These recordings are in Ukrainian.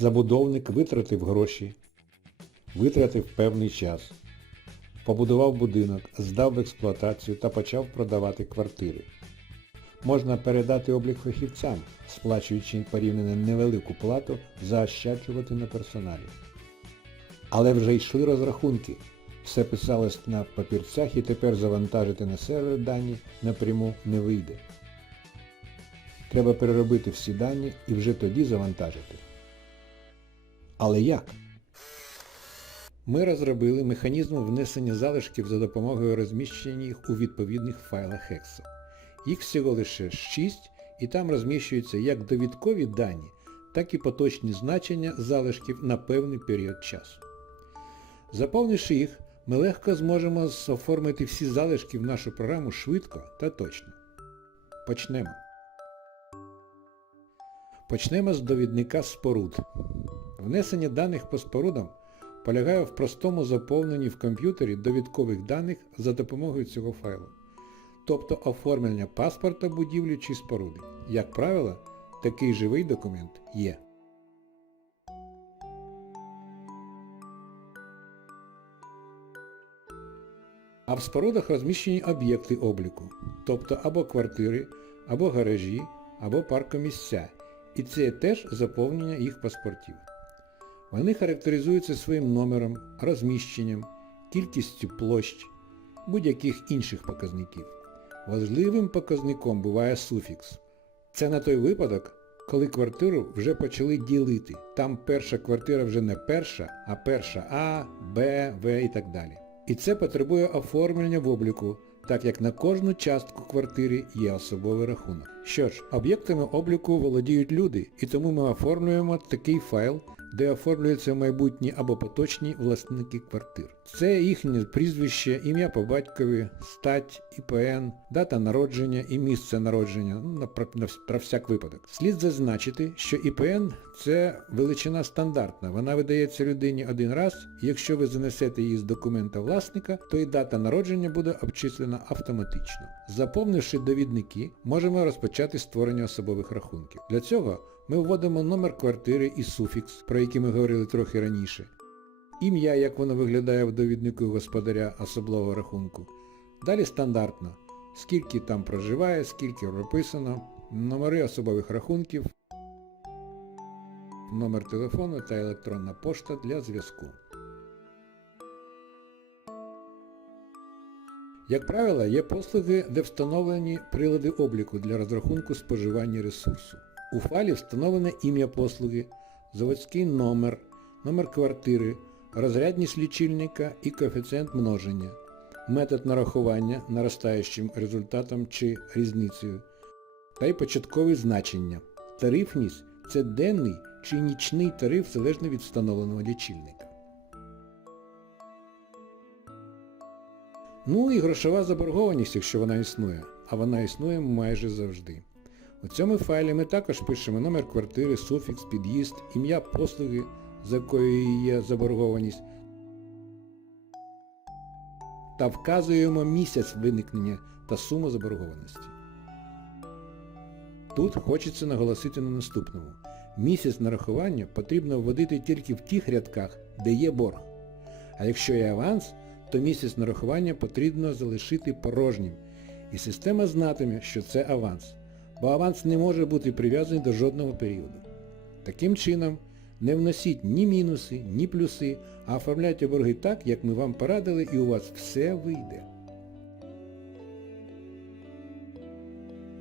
Забудовник витратив гроші, витратив певний час, побудував будинок, здав в експлуатацію та почав продавати квартири. Можна передати облік фахівцям, сплачуючи порівняно невелику плату, заощаджувати на персоналі. Але вже йшли розрахунки. Все писалось на папірцях і тепер завантажити на сервер дані напряму не вийде. Треба переробити всі дані і вже тоді завантажити. Але як? Ми розробили механізм внесення залишків за допомогою розміщення їх у відповідних файлах Excel. Їх всього лише 6 і там розміщуються як довідкові дані, так і поточні значення залишків на певний період часу. Заповнивши їх, ми легко зможемо оформити всі залишки в нашу програму швидко та точно. Почнемо. Почнемо з довідника споруд. Внесення даних по спорудам полягає в простому заповненні в комп'ютері довідкових даних за допомогою цього файлу, тобто оформлення паспорта будівлі чи споруди. Як правило, такий живий документ є. А в спорудах розміщені об'єкти обліку, тобто або квартири, або гаражі, або паркомісця, і це теж заповнення їх паспортів. Вони характеризуються своїм номером, розміщенням, кількістю площ, будь-яких інших показників. Важливим показником буває суфікс. Це на той випадок, коли квартиру вже почали ділити. Там перша квартира вже не перша, а перша А, Б, В і так далі. І це потребує оформлення в обліку, так як на кожну частку квартири є особовий рахунок. Що ж, об'єктами обліку володіють люди, і тому ми оформлюємо такий файл, де оформлюються майбутні або поточні власники квартир. Це їхнє прізвище, ім'я по батькові, стать, ІПН, дата народження і місце народження, ну, на, про, всяк випадок. Слід зазначити, що ІПН це величина стандартна, вона видається людині один раз, і якщо ви занесете її з документа власника, то і дата народження буде обчислена автоматично. Заповнивши довідники, можемо розпочати створення особових рахунків. Для цього ми вводимо номер квартири і суфікс, про який ми говорили трохи раніше, ім'я, як воно виглядає в довіднику господаря особливого рахунку. Далі стандартно, скільки там проживає, скільки прописано, номери особових рахунків, номер телефону та електронна пошта для зв'язку. Як правило, є послуги, де встановлені прилади обліку для розрахунку споживання ресурсу. У файлі встановлене ім'я послуги, заводський номер, номер квартири, розрядність лічильника і коефіцієнт множення, метод нарахування наростаючим результатом чи різницею, та й початкові значення. Тарифність це денний чи нічний тариф залежно від встановленого лічильника. Ну і грошова заборгованість, якщо вона існує, а вона існує майже завжди. У цьому файлі ми також пишемо номер квартири, суфікс, під'їзд, ім'я послуги, за якою є заборгованість, та вказуємо місяць виникнення та суму заборгованості. Тут хочеться наголосити на наступному. Місяць нарахування потрібно вводити тільки в тих рядках, де є борг. А якщо є аванс, то місяць нарахування потрібно залишити порожнім. І система знатиме, що це аванс. Бо аванс не може бути прив'язаний до жодного періоду. Таким чином, не вносіть ні мінуси, ні плюси, а оформляйте борги так, як ми вам порадили, і у вас все вийде.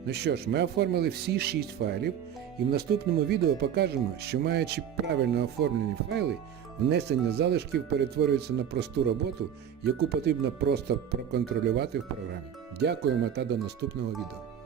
Ну що ж, ми оформили всі 6 файлів і в наступному відео покажемо, що маючи правильно оформлені файли, внесення залишків перетворюється на просту роботу, яку потрібно просто проконтролювати в програмі. Дякуємо та до наступного відео.